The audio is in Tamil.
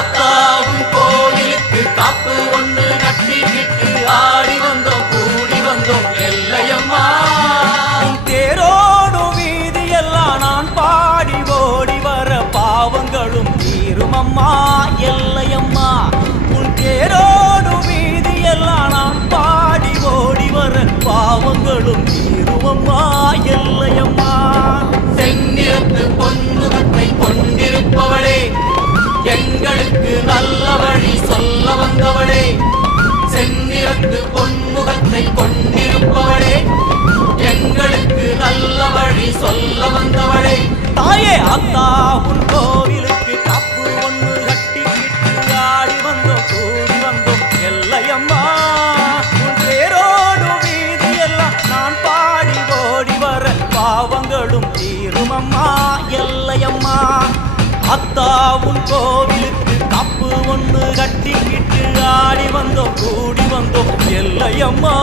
அத்தாவும் கோவிலுக்கு காப்பு ஒன்று கட்டிக்கிட்டு ஆடி வந்தோம் கூடி வந்தோம் எல்லையம்மா. தேரோடும் வீதியெல்லாம் நான் பாடி ஓடி வர பாவங்களும் தீருமம்மா எல்லையம்மா. உன் தேரோடும் வீதியெல்லாம் நான் பாடி ஓடி வர பாவங்களும் தீருமம்மா எல்லையம்மா. செந்நிறத்து பொன்முகத்தை கொண்டிருப்பவளே, எங்களுக்கு நல்ல வழி சொல்ல வந்தவளே. செந்நிறத்து பொன்முகத்தை கொண்டிருப்பவளே, எங்களுக்கு நல்ல வழி சொல்ல வந்தவளே. தாயே அத்தா உன் கோவிலுக்கு காப்பு ஒன்று கட்டிக்கிட்டு ஆடி வந்தோம் கூடி வந்தோம் எல்லையம்மா. உன் பேரோடும் வீதியெல்லாம் நான் பாடி ஓடி வர பாவங்களும் தீருமம்மா எல்லையம்மா. அத்தா உன் கோவிலுக்கு காப்பு ஒன்று கட்டிக்கிட்டு ஆடி வந்தோம் கூடி வந்தோம் எல்லையம்மா.